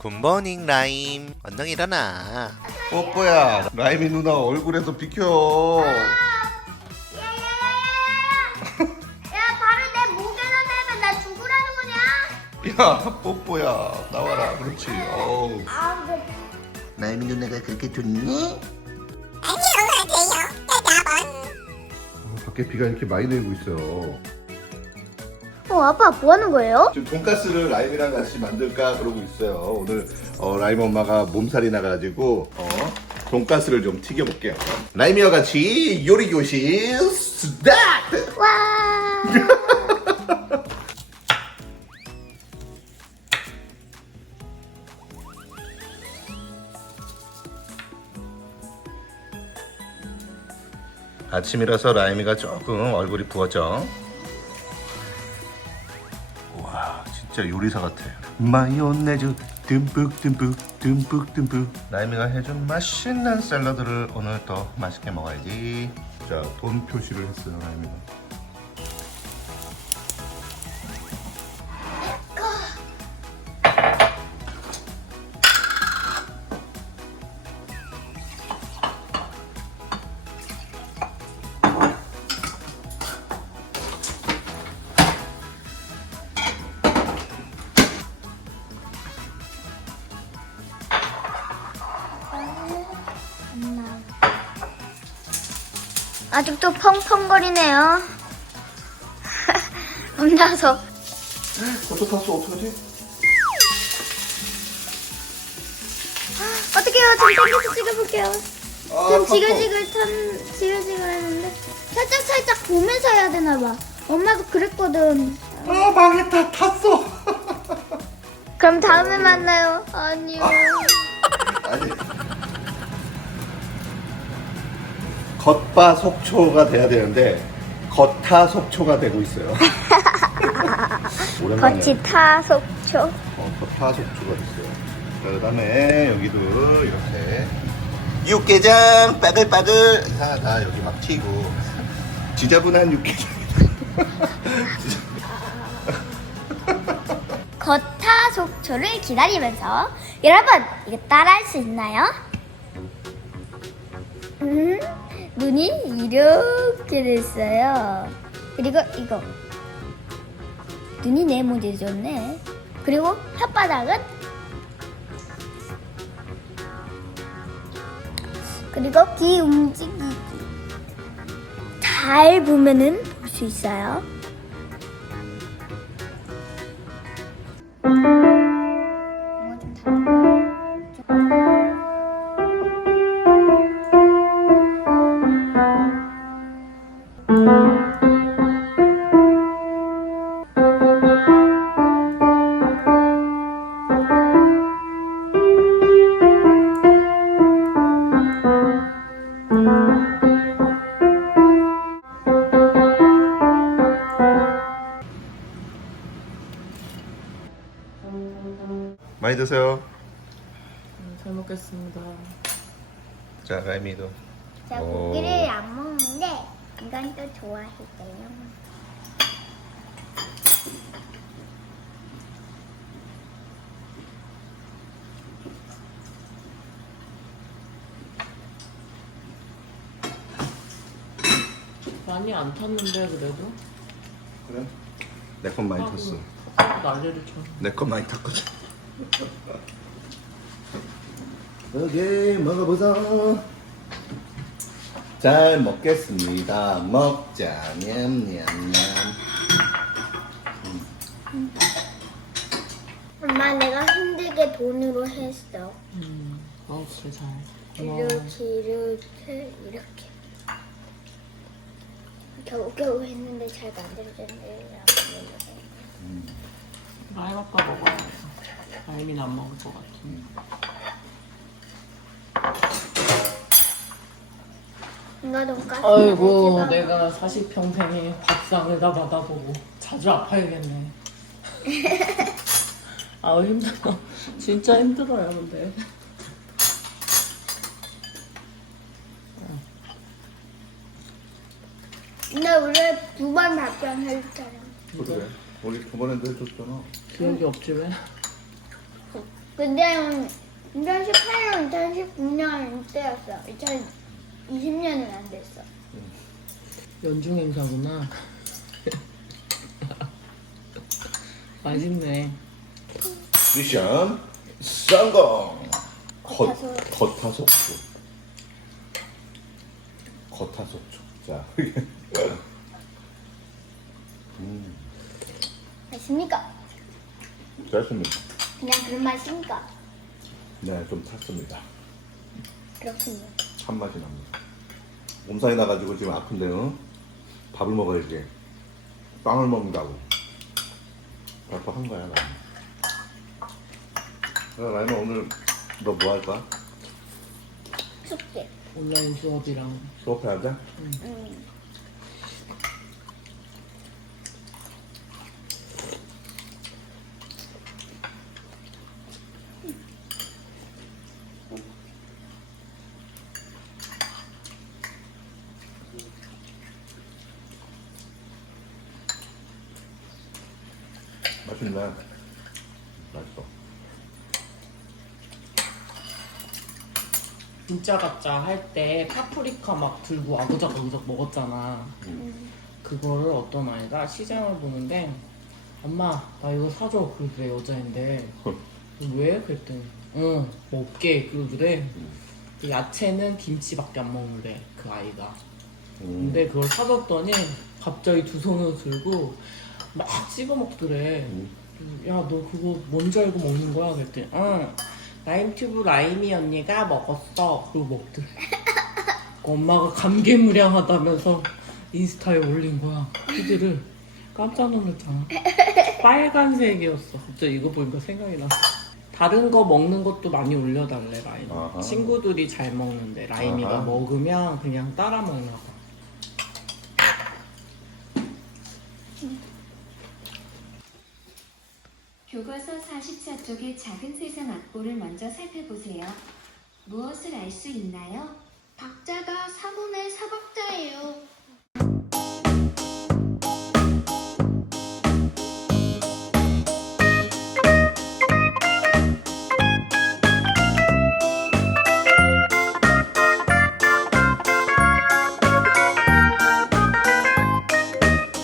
굿모닝 라임. 언능 일어나. 뽀뽀야 라임이 누나 얼굴에서 비켜. 야, 발을 내 목에다 대면 나 죽으라는 거냐? 야 뽀뽀야 나와라. 그렇지. 어우. 아, 근데 라임이 누나가 그렇게 좋니? 어, 밖에 비가 이렇게 많이 내리고 있어요 어, 아빠 뭐 하는 거예요? 지금 돈가스를 라임이랑 같이 만들까 그러고 있어요 오늘 어, 라임 엄마가 몸살이 나가지고 어, 돈가스를 좀 튀겨볼게요 라임이와 같이 요리 교실 스타트 와. 아침이라서 라임이가 조금 얼굴이 부었죠. 와 진짜 요리사 같아. 마요네즈 듬뿍 듬뿍 듬뿍 듬뿍. 라임이가 해준 맛있는 샐러드를 오늘 또 맛있게 먹어야지. 자 돈 표시를 했어요 라임이가. 아직도 펑펑거리네요. 혼자서. 어떡하어 어떡하지? 어떡해요. 좀 당겨서 찍어볼게요. 아, 좀 지글지글 참 지글지글 했는데 살짝 살짝 보면서 해야 되나 봐. 엄마도 그랬거든. 아 망했다 탔어. 그럼 다음에 만나요. 아니 겉바 속초가 돼야 되는데 겉하속초가 되고 있어요. 오랜만에. 거치 타 속초. 어, 겉하속초가 됐어요. 자, 그다음에 여기도 이렇게 육개장 빠글빠글 이상하다 여기 막 튀고 지저분한 육개장. 겉타 속초를 기다리면서 여러분 이거 따라할 수 있나요? 음, 눈이 이렇게 됐어요. 그리고 이거 눈이 네모져졌네. 그리고 혓바닥은 그리고 귀 움직이기 잘 보면은 볼 수 있어요. 많이 드세요. 잘 먹겠습니다. 자, 라임이도. 제가 오. 고기를 안 먹는데 이건 또 좋아했대요. 많이 안 탔는데 그래도 그래? 내 건 많이 탔어. 난리를 쳐. 내 건 많이 탔거든. 여기 먹어보자. 잘 먹겠습니다. 먹자. 냠냠냠. 엄마 내가 힘들게 돈으로 했어. 음, 어 진짜 잘. 고마워. 이렇게 이렇게 이렇게 겨우 겨우 했는데 잘 만들어졌는데 라임 아빠 먹어야 돼. 라임이는 안 먹을 것 돈까스 아이고? 내가 사실 평생에 밥상을 다 받아보고 자주 아파야겠네. 아우 힘들어. 진짜 힘들어요 근데. 근데 우리 두번 답변했잖아 그래. 우리 저번에도 해줬잖아. 기억이 없지 왜? 근데 2018년, 2019년 이때였어. 2020년은 안 됐어. 연중 행사구나. 맛있네. 미션 성공. 겉타속. 겉타속주. 겉타속주. 자. 음, 맛있습니까? 됐습니다. 그냥 그런 맛입니까? 네, 좀 탔습니다. 그렇군요. 참맛이 납니다. 몸살이 나가지고 지금 아픈데요. 밥을 먹어야지. 빵을 먹는다고. 발표 한 거야, 나. 그래, 라이마 오늘 너 뭐할 거야? 숙제. 온라인 수업이랑 수업해야 돼? 음. 맛있네. 맛있어. 진짜 가짜 할 때 파프리카 막 들고 아그작 아그작 먹었잖아. 그거를 어떤 아이가 시장을 보는데 엄마 나 이거 사줘 그러더래 여자인데 왜? 그랬더니 응 먹게 그러더래 그 야채는 김치밖에 안 먹는데 그 아이가 음. 근데 그걸 사줬더니 갑자기 두 손으로 들고 막 씹어 먹더래 음. 야 너 그거 뭔지 알고 먹는 거야? 그랬더니 응. 라임튜브 라임이 언니가 먹었어. 그리고 먹더래 그 엄마가 감개무량하다면서 인스타에 올린 거야 피드를. 깜짝 놀랐잖아. 빨간색이었어. 갑자기 이거 보니까 생각이 났어. 다른 거 먹는 것도 많이 올려달래 라임. 아하. 친구들이 잘 먹는데 라임이가 아하. 먹으면 그냥 따라 먹나 봐 교과서 44쪽의 작은 세상 악보를 먼저 살펴보세요. 무엇을 알 수 있나요? 박자가 4분의 4박자예요.